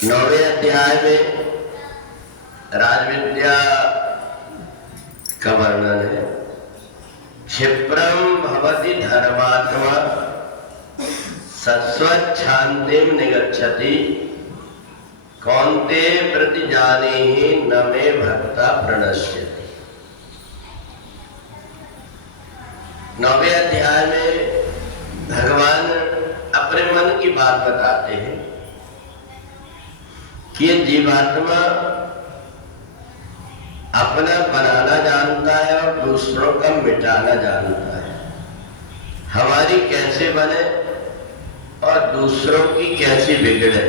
9वें अध्याय में राजविद्या का वर्णन है। क्षिप्रम भवति धर्मात्मा सस्वच्छान्तिम निगच्छति कौन्ते प्रतिजानीहि न मे भक्ता प्रणश्यति। 9वें अध्याय में भगवान अपने मन की बात बताते हैं कि ये जीवात्मा अपना बनाना जानता है और दूसरों का मिटाना जानता है। हमारी कैसे बने और दूसरों की कैसी बिगड़े,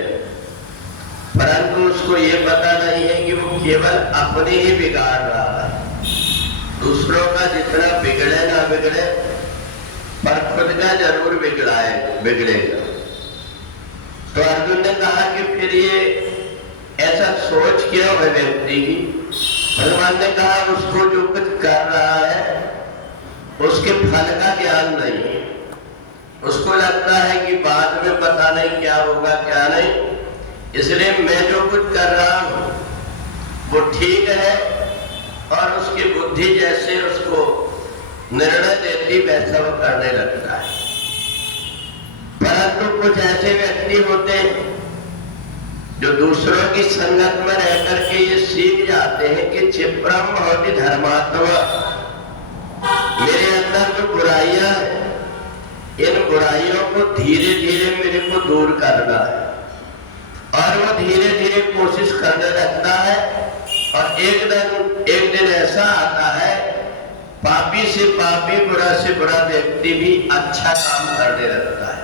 परंतु उसको ये पता नहीं है कि वो केवल अपने ही बिगाड़ रहा है। दूसरों का जितना बिगड़े ना बिगड़े, पर खुद का जरूर बिगड़ेगा। तो अर्जुन ने कहा कि फिर ये ऐसा सोच क्यों है व्यक्ति की। भगवान ने कहा उसको जो कुछ कर रहा है उसके फल का ज्ञान नहीं है। उसको लगता है कि बाद में पता नहीं क्या होगा क्या नहीं, इसलिए मैं जो कुछ कर रहा हूं वो ठीक है और उसकी बुद्धि जैसे उसको निर्णय देती वैसा वो करने लगता है। परंतु कुछ ऐसे व्यक्ति होते हैं जो दूसरों की संगत में रह करके ये सीख जाते हैं कि क्षिप्रम भवति धर्मात्मा, मेरे अंदर जो बुराइयां हैं इन बुराइयों को धीरे धीरे मेरे को दूर करना है। और वो धीरे धीरे कोशिश करने लगता है और एक दिन ऐसा आता है पापी से पापी बुरा से बुरा व्यक्ति भी अच्छा काम करने लगता है।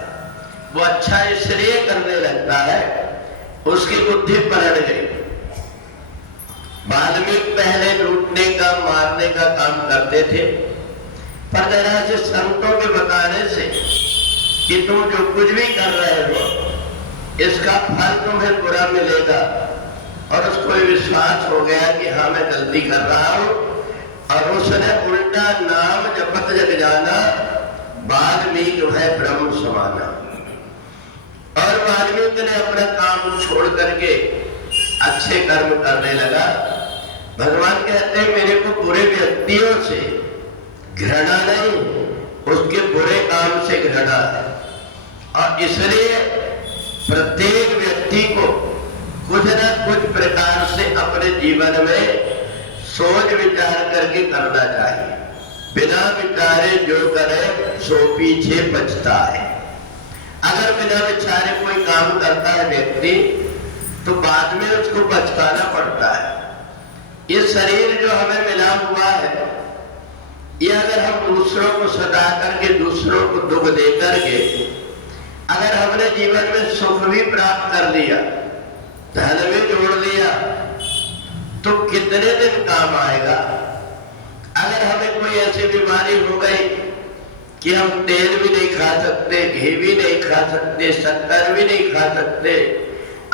वो अच्छा इसलिए करने लगता है उसकी बुद्धि पलट गई। वाल्मीकि पहले लूटने का मारने का काम करते थे, पर जरा से संतों के बताने से कि तुम जो कुछ भी कर रहे हो इसका फल तुम्हें बुरा मिलेगा, और उसको विश्वास हो गया कि हाँ मैं गलती कर रहा हूं, और उसने उल्टा नाम जपत जग जाना वाल्मीकि है ब्रह्म समाना। और वाल्मीकि ने अपना काम छोड़ करके अच्छे कर्म करने लगा। भगवान कहते हैं मेरे को बुरे व्यक्तियों से घृणा नहीं, उसके बुरे काम से घृणा है। और इसलिए प्रत्येक व्यक्ति को कुछ न कुछ प्रकार से अपने जीवन में सोच विचार करके करना चाहिए। बिना विचारे जो करे सो पीछे बचता है। अगर बिना विचारे कोई काम करता है व्यक्ति तो बाद में उसको पछताना पड़ता है। ये शरीर जो हमें मिला हुआ है, ये अगर हम दूसरों को सता करके दूसरों को दुख दे करके अगर हमने जीवन में सुख भी प्राप्त कर लिया, धन भी जोड़ लिया, तो कितने दिन काम आएगा। अगर हमें कोई ऐसी बीमारी हो गई कि हम तेल भी नहीं खा सकते, घी भी नहीं खा सकते, शक्कर भी नहीं खा सकते,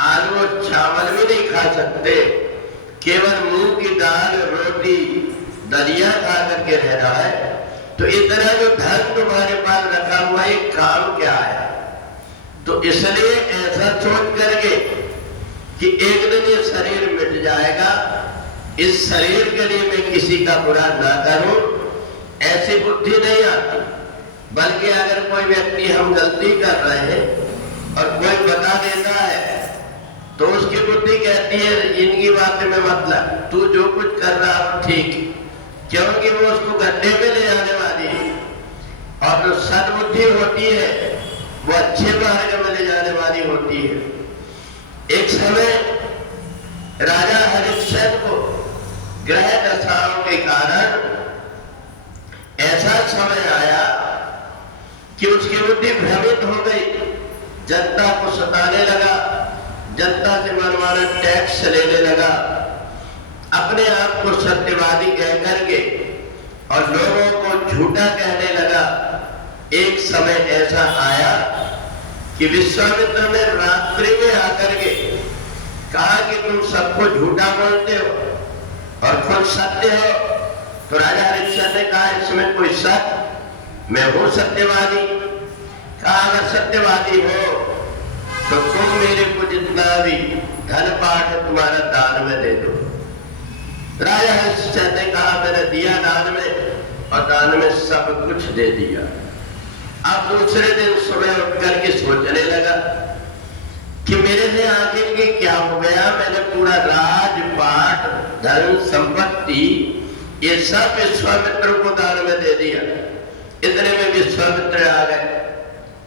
आलू और चावल भी नहीं खा सकते, केवल मूंग की दाल रोटी दलिया खा करके रहना है, तो इतना जो धन तुम्हारे पास रखा हुआ है काम क्या आया। तो इसलिए ऐसा सोच करके कि एक दिन ये शरीर मिट जाएगा, इस शरीर के लिए मैं किसी का बुरा ना करूं, ऐसी बुद्धि नहीं आती। बल्कि अगर कोई व्यक्ति हम गलती कर रहे हैं और कोई बता देता है तो उसकी बुद्धि कहती है इनकी बातें में मतलब, तू जो कुछ कर रहा है ठीक, क्योंकि वो उसको गड्ढे में ले जाने वाली है। और जो सद्बुद्धि होती है वो अच्छे मार्ग में ले जाने वाली होती है। एक समय राजा हरिश्चंद्र को ग्रह दशाओं के कारण ऐसा समय आया कि उसकी बुद्धि भ्रमित हो गई, जनता को सताने लगा, जनता से मनमाना टैक्स लेने लगा, अपने आप को सत्यवादी कह करके और लोगों को झूठा कहने लगा। एक समय ऐसा आया कि विश्वामित्र ने रात्रि में आकर के कहा कि तुम सबको झूठा बोलते हो और खुद सत्य हो। तो राजा हरिश्चंद्र ने कहा इसमें कोई शक, मैं हूं सत्यवादी। कहा अगर सत्यवादी हो तो तुम मेरे को जितना जितना भी धन पाठ तुम्हारा दान में दे दो। राजा हरिश्चंद्र ने कहा मैंने दिया दान में, और दान में सब कुछ दे दिया। अब दूसरे दिन सुबह उठ करके सोचने लगा कि मेरे से आखिर के क्या हो गया। मैंने पूरा राजपाट, धन संपत्ति, ये सब विश्वामित्र को दान में दे दिया। इतने में विश्वामित्र आ गए।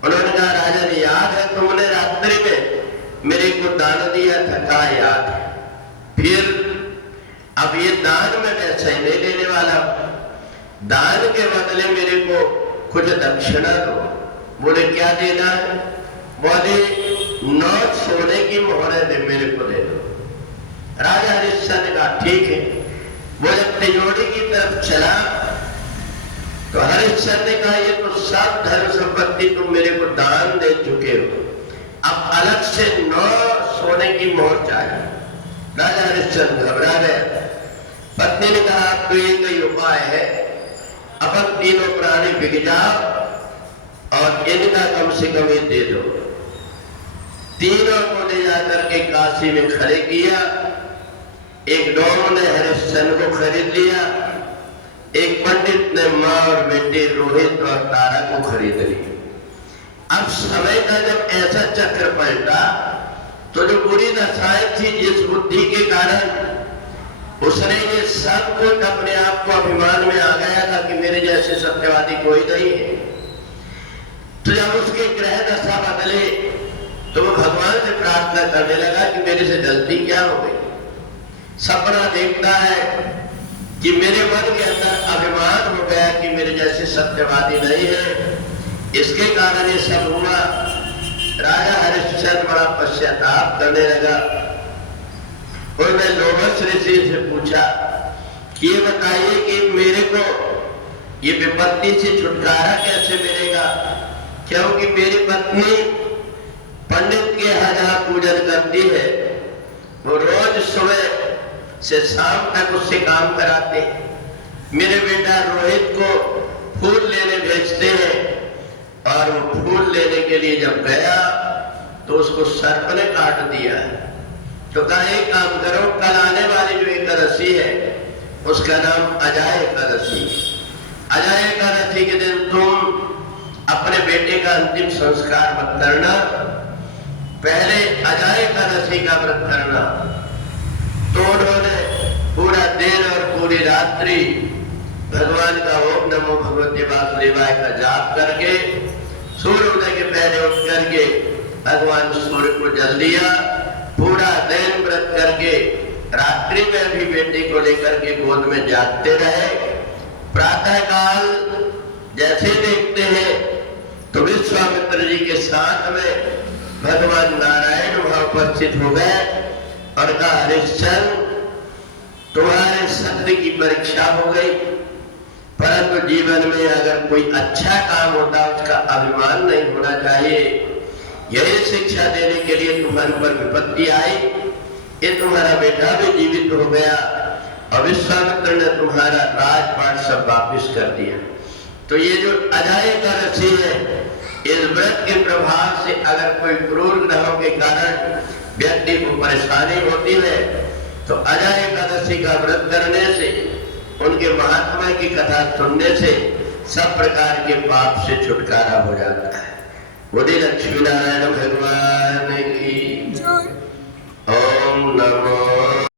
उन्होंने कहा राजन, याद है तुमने रात्रि में मेरे को दान दिया था? कहा याद है। फिर अब ये दान में वैसे ही नहीं लेने वाला, दान के बदले मेरे को कुछ दक्षिणा दो। बोले क्या देना है? बोले 9 सोने की मोहरें दे, मेरे को दे दो। राजा हरिश्चंद्र ने कहा ठीक है। वो जब तिजोरी की तरफ चला तो हरिश्चंद्र ने कहा ये तो सब धन संपत्ति तुम मेरे को दान दे चुके हो, अब अलग से 9 सोने की मोहर चाहिए। राजा हरिश्चंद्र घबरा गए। पत्नी ने कहा अब तो एक ही उपाय है, अपन तीनों प्राणी बिक जाओ और इनका कम से कम ये दे दो। तीनों को ले जाकर के काशी में खड़े किया। एक डोम ने हरिश्चंद्र को खरीद लिया, एक पंडित ने माँ और बेटे रोहित और तारा को खरीद लिया। अब समय का जब ऐसा चक्र पलटा तो जो बुरी दशाएं थी, जिस बुद्धि के कारण उसने ये सब कुछ अपने आप को अभिमान में आ गया था कि मेरे जैसे सत्यवादी कोई नहीं है, तो जब उसके ग्रह दशा बदले तो वो भगवान से प्रार्थना करने लगा कि मेरे से गलती क्या हो गई। सपना देखता है कि मेरे मन के अंदर अभिमान हो गया कि मेरे जैसे सत्यवादी नहीं है, इसके कारण ये सब हुआ। राजा हरिश्चंद्र बड़ा पश्चाताप करने लगा। उन्होंने लोमस ऋषि से पूछा कि ये बताइए कि मेरे को ये विपत्ति से छुटकारा कैसे मिलेगा, क्योंकि मेरी पत्नी पंडित के यहाँ जहाँ पूजन करती है वो रोज सुबह से शाम तक उससे काम कराते। मेरे बेटा रोहित को फूल लेने भेजते हैं, और वो फूल लेने के लिए जब गया तो उसको सर्प ने काट दिया। तो कहा एक काम करो, कल आने वाली जो एकादशी है उसका नाम अजाय एकादशी। अजाय एकादशी के दिन तुम अपने बेटे का अंतिम संस्कार मत करना, पहले अजाय एकादशी का व्रत करना। तो उन्होंने पूरा दिन और पूरी रात्रि भगवान का ओम नमो भगवते वासुदेवाय का जाप करके सूर्य उदय के पहले उठ करके भगवान सूर्य को जल दिया। पूरा दिन व्रत करके रात्रि में भी बेटे को लेकर के गोद में जागते रहे। प्रातः काल जैसे देखते हैं तो विश्वामित्र जी के साथ में भगवान नारायण वहां उपस्थित हो गए और कहा हरिश्चंद्र तुम्हारे सत्य की परीक्षा हो गई, परंतु जीवन में अगर कोई अच्छा काम होता उसका अभिमान नहीं होना चाहिए। यही शिक्षा देने के लिए तुम्हारे पर विपत्ति आई। ये तुम्हारा बेटा भी जीवित हो गया और विश्वामित्र ने तुम्हारा राजपाट सब वापिस कर दिया। तो ये जो अजाय एकादशी है, इस व्रत के प्रभाव से अगर कोई क्रूर ग्रहों के कारण व्यक्ति को परेशानी होती है तो अजाय एकादशी का व्रत करने से, उनके महात्मा की कथा सुनने से सब प्रकार के पाप से छुटकारा हो जाता है। बोले लक्ष्मी नारायण भगवान की। ओम नमो